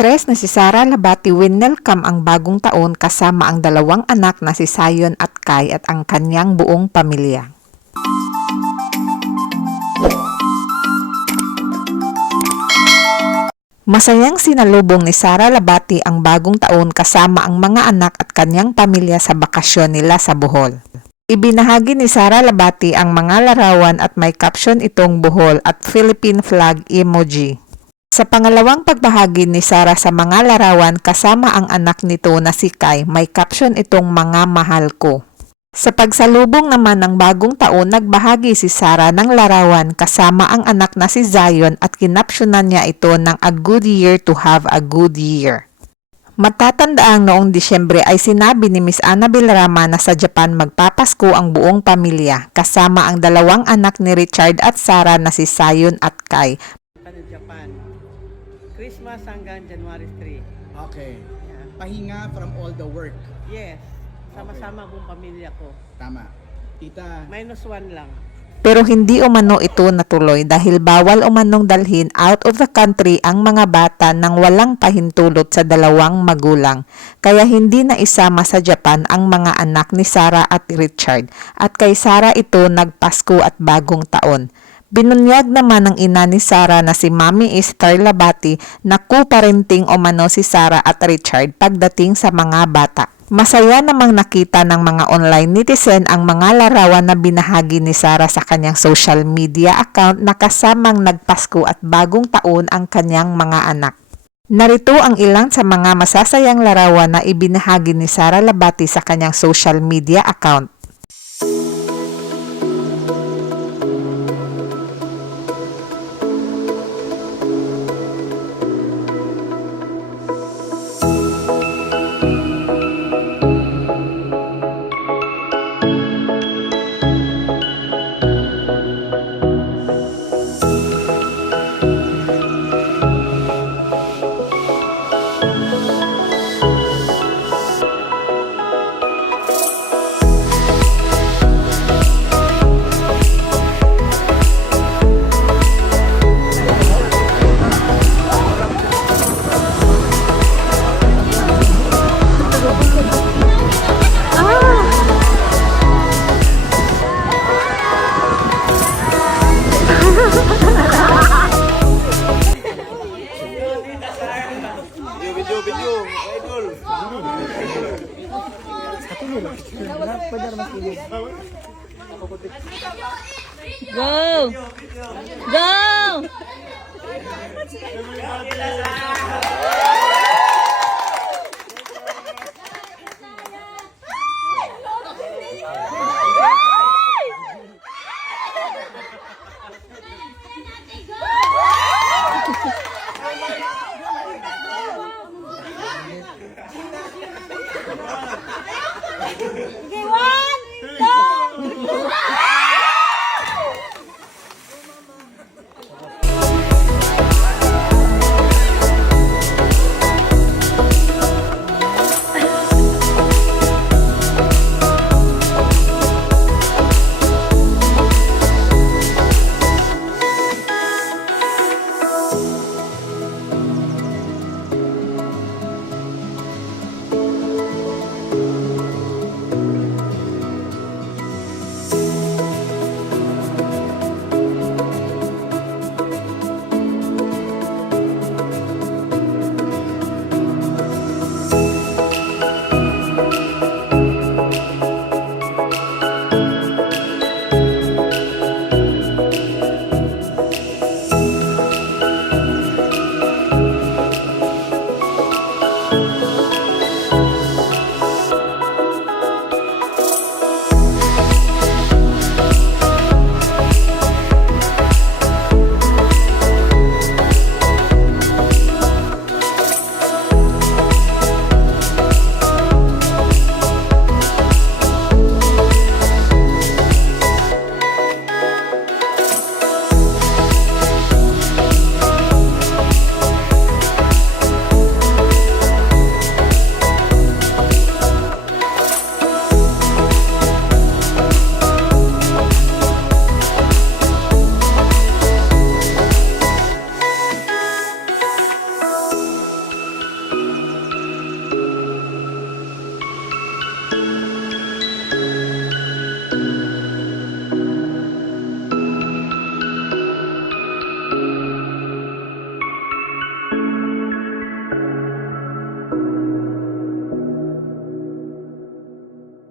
Aktres na si Sara Labati winelcome ang bagong taon kasama ang dalawang anak na si Zion at Kai at ang kanyang buong pamilya. Masayang sinalubong ni Sara Labati ang bagong taon kasama ang mga anak at kanyang pamilya sa bakasyon nila sa Bohol. Ibinahagi ni Sara Labati ang mga larawan at may caption itong Bohol at Philippine flag emoji. Sa pangalawang pagbahagi ni Sara sa mga larawan kasama ang anak nito na si Kai, may caption itong mga mahal ko. Sa pagsalubong naman ng bagong taon, nagbahagi si Sara ng larawan kasama ang anak na si Zion at kinapsyonan niya ito ng a good year to have a good year. Matatandaang noong Disyembre ay sinabi ni Miss Annabel Rama na sa Japan magpapasko ang buong pamilya kasama ang dalawang anak ni Richard at Sara na si Zion at Kai. Japan. Christmas hanggang January 3. Okay. Yeah. Pahinga from all the work. Yes. Sama-sama buong pamilya ko. Tama. Tita, -1 lang. Pero hindi umano ito natuloy dahil bawal umanong dalhin out of the country ang mga bata nang walang pahintulot sa dalawang magulang. Kaya hindi na isama sa Japan ang mga anak ni Sara at Richard at kay Sara ito nagpasko at bagong taon. Binunyag naman ng ina ni Sara na si Mami Esther Labati na co-parenting umano si Sara at Richard pagdating sa mga bata. Masaya namang nakita ng mga online netizen ang mga larawan na binahagi ni Sara sa kanyang social media account na kasamang nagpasko at bagong taon ang kanyang mga anak. Narito ang ilang sa mga masasayang larawan na ibinahagi ni Sara Labati sa kanyang social media account. Video, idol. Go! Go! Okay, 1, 2.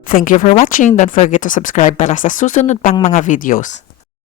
Thank you for watching. Don't forget to subscribe para sa susunod pang mga videos.